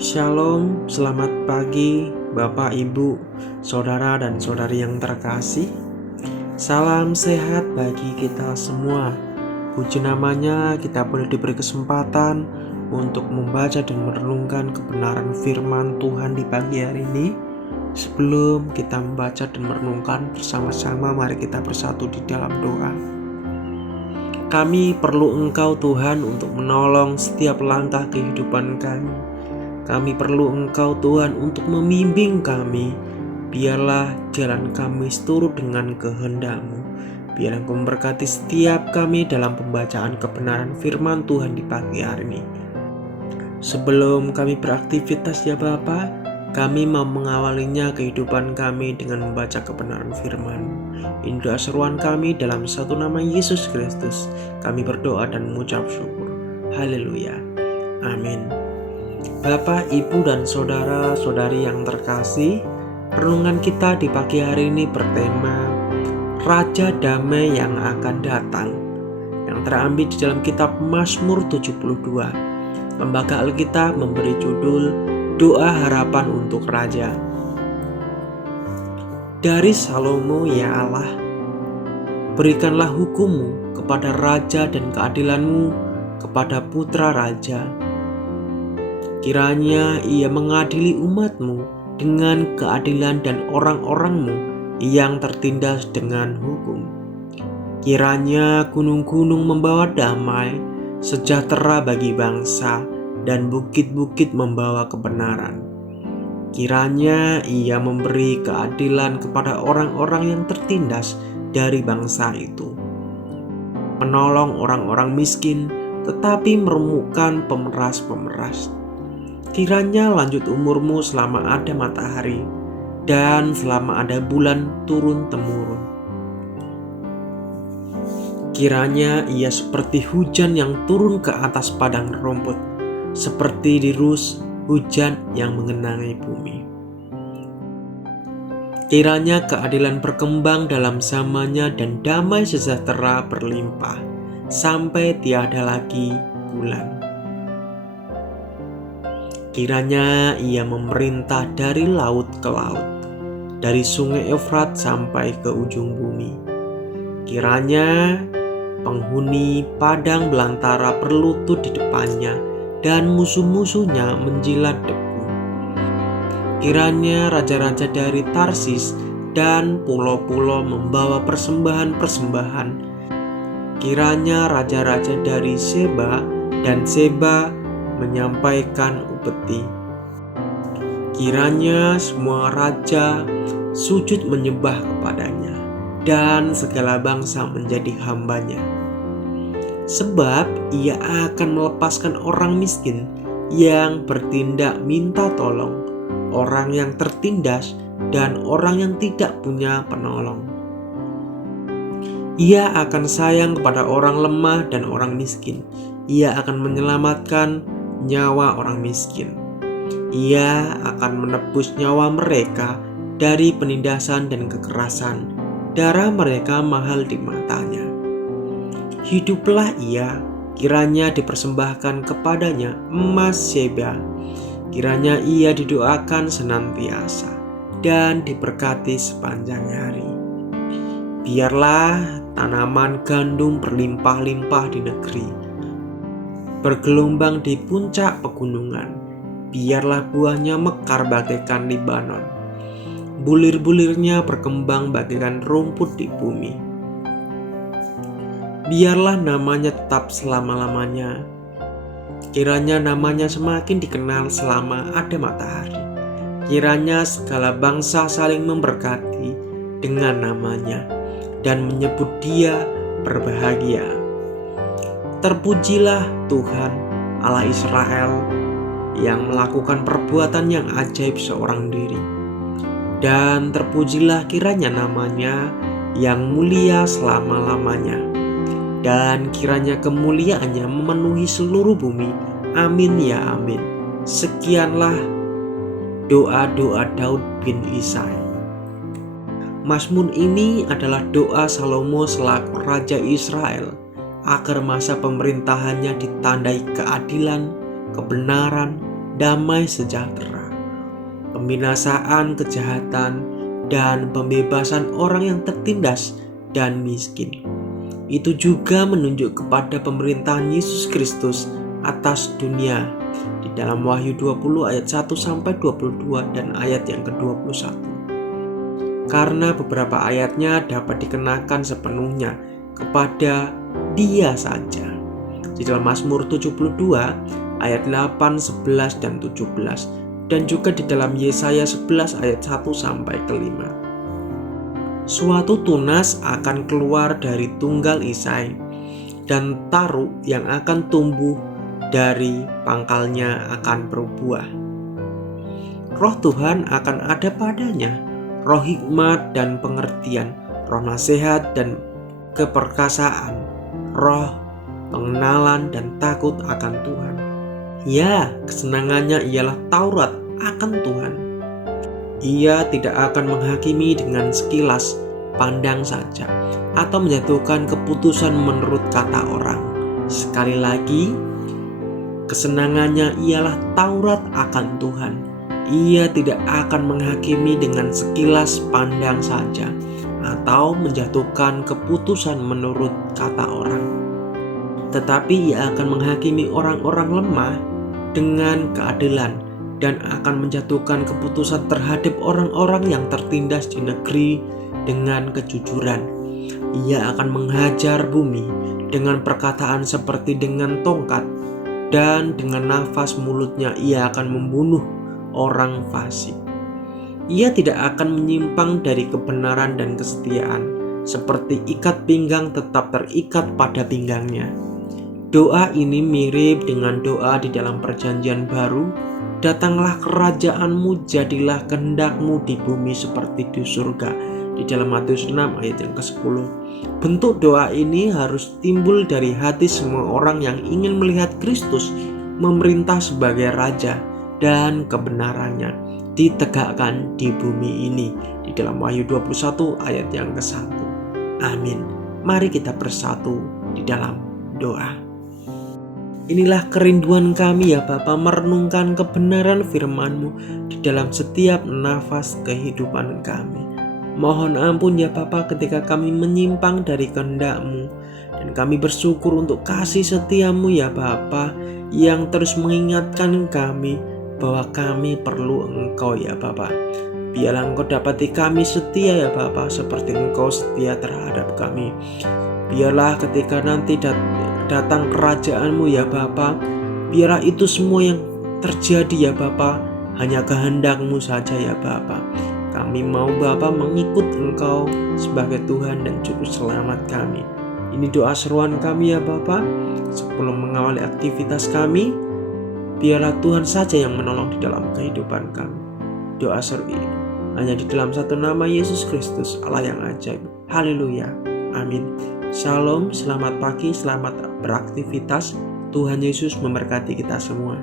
Shalom, selamat pagi Bapak, Ibu, Saudara dan Saudari yang terkasih. Salam sehat bagi kita semua. Puji namanya kita boleh diberi kesempatan untuk membaca dan merenungkan kebenaran firman Tuhan di pagi hari ini. Sebelum kita membaca dan merenungkan bersama-sama, mari kita bersatu di dalam doa. Kami perlu Engkau Tuhan untuk menolong setiap langkah kehidupan kami. Kami perlu Engkau Tuhan untuk membimbing kami. Biarlah jalan kami seturut dengan kehendak-Mu. Biar Engkau memberkati setiap kami dalam pembacaan kebenaran firman Tuhan di pagi hari ini. Sebelum kami beraktivitas ya Bapa, kami mau mengawalinya kehidupan kami dengan membaca kebenaran firman. Ini doa seruan kami dalam satu nama Yesus Kristus. Kami berdoa dan mengucap syukur. Haleluya. Amin. Bapak, Ibu, dan saudara-saudari yang terkasih, renungan kita di pagi hari ini bertema Raja Damai yang akan datang, yang terambil di dalam kitab Mazmur 72. Lembaga Alkitab memberi judul Doa Harapan untuk Raja. Dari Salomo, ya Allah, berikanlah hukum-Mu kepada raja dan keadilan-Mu kepada putra raja. Kiranya ia mengadili umat-Mu dengan keadilan dan orang-orang-Mu yang tertindas dengan hukum. Kiranya gunung-gunung membawa damai, sejahtera bagi bangsa, dan bukit-bukit membawa kebenaran. Kiranya ia memberi keadilan kepada orang-orang yang tertindas dari bangsa itu, menolong orang-orang miskin, tetapi meremukkan pemeras-pemeras. Kiranya lanjut umur-Mu selama ada matahari dan selama ada bulan turun-temurun. Kiranya ia seperti hujan yang turun ke atas padang rumput, seperti dirus hujan yang mengenangi bumi. Kiranya keadilan berkembang dalam zamannya dan damai sejahtera berlimpah sampai tiada lagi bulan. Kiranya ia memerintah dari laut ke laut, dari sungai Efrat sampai ke ujung bumi. Kiranya penghuni padang belantara berlutut di depannya dan musuh-musuhnya menjilat debu. Kiranya raja-raja dari Tarsis dan pulau-pulau membawa persembahan-persembahan. Kiranya raja-raja dari Seba dan Seba menyampaikan upeti. Kiranya semua raja sujud menyembah kepadanya dan segala bangsa menjadi hambanya. Sebab ia akan melepaskan orang miskin yang bertindak minta tolong, orang yang tertindas dan orang yang tidak punya penolong. Ia akan sayang kepada orang lemah dan orang miskin. Ia akan menyelamatkan nyawa orang miskin. Ia akan menebus nyawa mereka dari penindasan dan kekerasan. Darah mereka mahal di matanya. Hiduplah ia, kiranya dipersembahkan kepadanya emas Seba. Kiranya ia didoakan senantiasa dan diberkati sepanjang hari. Biarlah tanaman gandum berlimpah-limpah di negeri, bergelombang di puncak pegunungan. Biarlah buahnya mekar bagaikan Libanon, bulir-bulirnya berkembang bagaikan rumput di bumi. Biarlah namanya tetap selama-lamanya. Kiranya namanya semakin dikenal selama ada matahari. Kiranya segala bangsa saling memberkati dengan namanya dan menyebut Dia berbahagia. Terpujilah Tuhan Allah Israel yang melakukan perbuatan yang ajaib seorang diri. Dan terpujilah kiranya namanya yang mulia selama-lamanya. Dan kiranya kemuliaannya memenuhi seluruh bumi. Amin ya amin. Sekianlah doa-doa Daud bin Isai. Mazmur ini adalah doa Salomo selaku Raja Israel agar masa pemerintahannya ditandai keadilan, kebenaran, damai sejahtera, pembinasaan kejahatan, dan pembebasan orang yang tertindas dan miskin. Itu juga menunjuk kepada pemerintahan Yesus Kristus atas dunia di dalam Wahyu 20 ayat 1-22 dan ayat yang ke-21. Karena beberapa ayatnya dapat dikenakan sepenuhnya kepada Dia saja. Di dalam Mazmur 72 ayat 8, 11 dan 17, dan juga di dalam Yesaya 11 ayat 1-5. Suatu tunas akan keluar dari tunggal Isai, dan taru yang akan tumbuh dari pangkalnya akan berbuah. Roh Tuhan akan ada padanya, roh hikmat dan pengertian, roh nasihat dan keperkasaan, roh pengenalan dan takut akan Tuhan. Ya, kesenangannya ialah Taurat akan Tuhan. Ia tidak akan menghakimi dengan sekilas pandang saja, atau menjatuhkan keputusan menurut kata orang. Sekali lagi, kesenangannya ialah Taurat akan Tuhan. Ia tidak akan menghakimi dengan sekilas pandang saja, atau menjatuhkan keputusan menurut kata orang. Tetapi ia akan menghakimi orang-orang lemah dengan keadilan, dan akan menjatuhkan keputusan terhadap orang-orang yang tertindas di negeri dengan kejujuran. Ia akan menghajar bumi dengan perkataan seperti dengan tongkat, dan dengan nafas mulutnya ia akan membunuh orang fasik. Ia tidak akan menyimpang dari kebenaran dan kesetiaan, seperti ikat pinggang tetap terikat pada pinggangnya. Doa ini mirip dengan doa di dalam Perjanjian Baru. Datanglah kerajaanmu, jadilah kehendakmu di bumi seperti di surga, di dalam Matius 6 ayat yang ke-10. Bentuk doa ini harus timbul dari hati semua orang yang ingin melihat Kristus memerintah sebagai Raja dan kebenarannya ditegakkan di bumi ini, di dalam Wahyu 21 ayat yang ke-1. Amin. Mari kita bersatu di dalam doa. Inilah kerinduan kami ya Bapa, merenungkan kebenaran firman-Mu di dalam setiap nafas kehidupan kami. Mohon ampun ya Bapa ketika kami menyimpang dari kehendak-Mu, dan kami bersyukur untuk kasih setia-Mu ya Bapa, yang terus mengingatkan kami bahwa kami perlu Engkau ya Bapa. Biarlah Engkau dapati kami setia ya Bapa, seperti Engkau setia terhadap kami. Biarlah ketika nanti datang kerajaan-Mu ya Bapa, biarlah itu semua yang terjadi ya Bapa hanya kehendak-Mu saja ya Bapa. Kami mau Bapa mengikut Engkau sebagai Tuhan dan Juru Selamat kami. Ini doa seruan kami ya Bapa. Sebelum mengawali aktivitas kami, biarlah Tuhan saja yang menolong di dalam kehidupan kami. Doa seru ini hanya di dalam satu nama, Yesus Kristus, Allah yang ajaib. Haleluya. Amin. Shalom, selamat pagi, selamat beraktivitas. Tuhan Yesus memberkati kita semua.